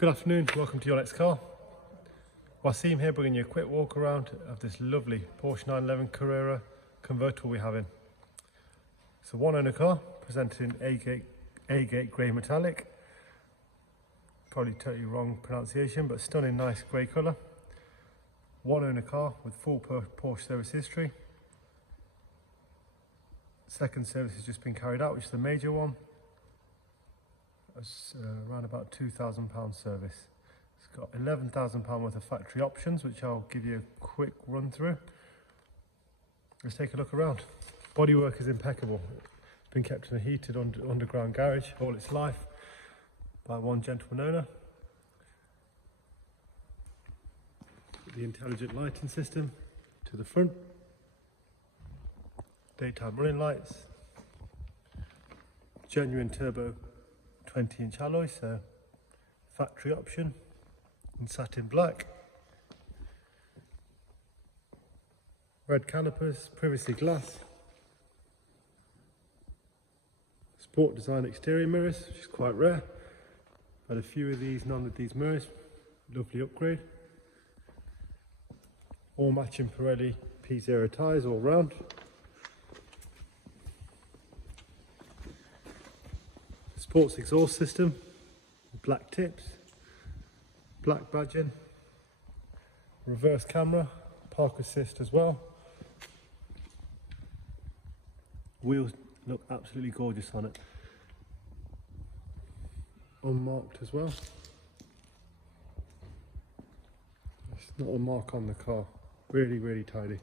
Good afternoon, welcome to your next car. Wasim here, bringing you a quick walk around of this lovely Porsche 911 Carrera convertible we have in. It's a one owner car, presented in A-gate grey metallic. Probably totally wrong pronunciation, but stunning nice grey colour. One owner car with full Porsche service history. Second service has just been carried out, which is the major one. It's around about £2,000 service. It's got £11,000 worth of factory options, which I'll give you a quick run through. Let's take a look around. Bodywork is impeccable. It's been kept in a heated underground garage all its life by one gentleman owner. The intelligent lighting system to the front. Daytime running lights. Genuine turbo 20-inch alloy, so factory option in satin black. Red calipers, privacy glass. Sport design exterior mirrors, which is quite rare. Had a few of these, none of these mirrors. Lovely upgrade. All matching Pirelli P0 tyres all round. Sports exhaust system, black tips, black badging, reverse camera, park assist as well. Wheels look absolutely gorgeous on it. Unmarked as well. It's not a mark on the car. Really tidy.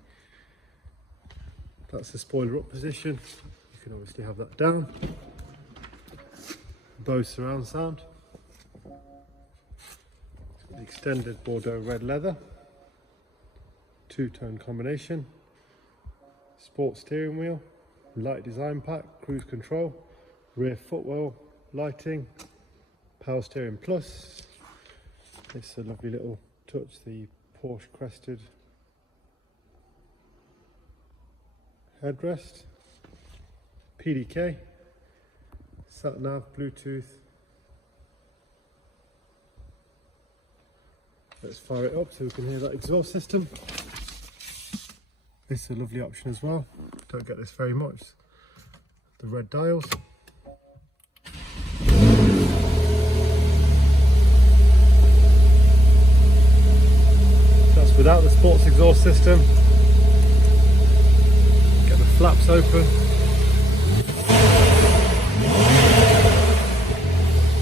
That's the spoiler up position. You can obviously have that down. Bose surround sound. Extended Bordeaux red leather. Two-tone combination. Sport steering wheel. Light design pack. Cruise control. Rear footwell lighting. Power steering plus. It's a lovely little touch. The Porsche crested headrest. PDK. Sat nav, Bluetooth. Let's fire it up so we can hear that exhaust system. This is a lovely option as well. Don't get this very much. The red dials. That's without the sports exhaust system. Get the flaps open.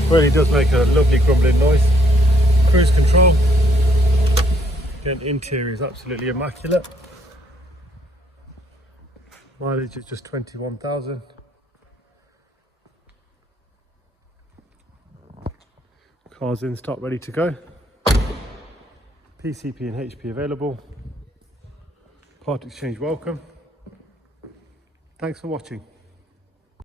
Really does make a lovely grumbling noise. Cruise control. Again, interior is absolutely immaculate. Mileage is just 21,000. Car's in stock, ready to go. PCP and HP available. Part exchange welcome. Thanks for watching.